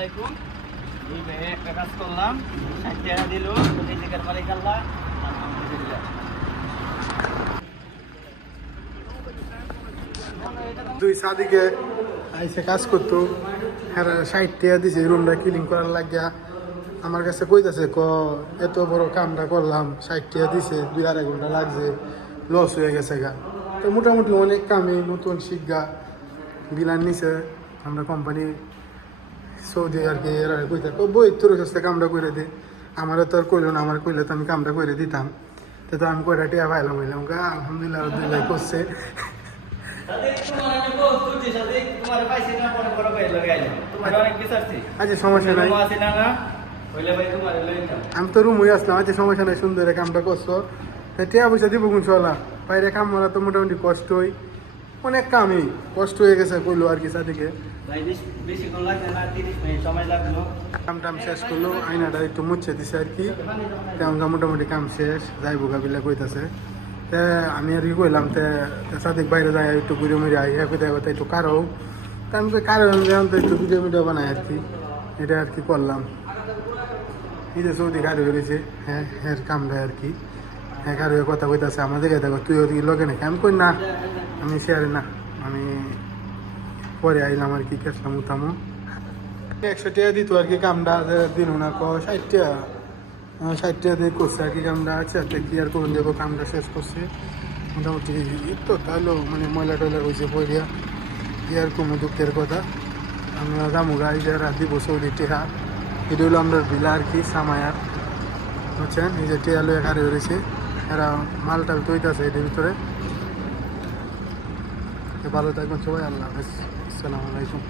আলাইকুম। এই ভাই একটা কাজ করলাম, 60 টাকা দিল, এই জায়গার মালিক আল্লাহ, আলহামদুলিল্লাহ। দুই সাদিকে আইসে কাজ করতো, হ্যাঁ 60 টাকা দিছে রুমটা ক্লিন করার লাগিয়া। আমার কাছে কইতাছে এত বড় কামটা করলাম, 60 টাকা দিছে, 2-2.5 ঘন্টা লাগছে, লস হয়ে গেছে গা। তো মোটামুটি অনেক কামে নতুন শিক্ষা বিলান নিছে আমরা কোম্পানি সৌদি আর কি। এরা কইতে বই তোর কাছে কামটা করে দে, আমারও তো আর কইল না, আমার কইলে তো আমি কামটা করে দিতাম। তো আমি কয়টা টিয়া পাইলাম হইলাম গা, আলহামদুলিল্লাহ আলহামদুলিল্লাহ করছে। আচ্ছা সমস্যা নাই, আমি তো রুম হয়ে আসলাম। আচ্ছা সমস্যা নাই, সুন্দর কামটা করছো। টিয়া পয়সা দিব কোন চলা, বাইরে কাম করা তো মোটামুটি কষ্টই, অনেক কামই কষ্ট হয়ে গেছে কইলো আর কি সাদিকে। কাম টাম শেষ করলো, আয়নাটা একটু মুছে দিছে আর কি। আমরা মোটামুটি কাম শেষ, যাইবো গাবিলা কইতাছে। তে আমি আর কি কইলাম, সাদিক বাইরে যায় একটু ঘুরে মুড়ে আই, কোথায় কোথায় একটু কারো। তা আমি কারো তো একটু ভিডিও বানাই আর কি, এটা আর কি করলাম। এই যে সৌদি গাড়ি বেরিয়েছে, হ্যাঁ হ্যাঁ কামটা আর কি। হ্যাঁ কারো কথা কইতাছে, আমাদের দেখো তুই ওদিকে লগে নাকি, আমি কই না, আমি শেয়ারে না, আমি পরে আইলাম আর কি, কেসলাম উঠামো। 100 টাকা দিত আর কি কামটা, দিল না 60 টাকা, 60 টাকা দিয়ে করছে আর কি কামটা। আচ্ছা কি আর করুন, দেখো কামটা শেষ করছে মোটামুটি। তো তাহলেও মানে ময়লা টয়লা হয়েছে পড়িয়া, কি আর কোনো দুঃখের কথা। আমরা রামুগা এই যে রাত দিব সৌদি টেহা, এটা হলো আমরা ভিলা আর কি সামায়ার, বুঝছেন। এই যে টেহা লয়ে খারে রয়েছে, এরা মাল টাল তৈতাছে এটার ভিতরে। ভালো থাকবেন সবাই, আল্লাহ হাফেজ, আসসালামু আলাইকুম।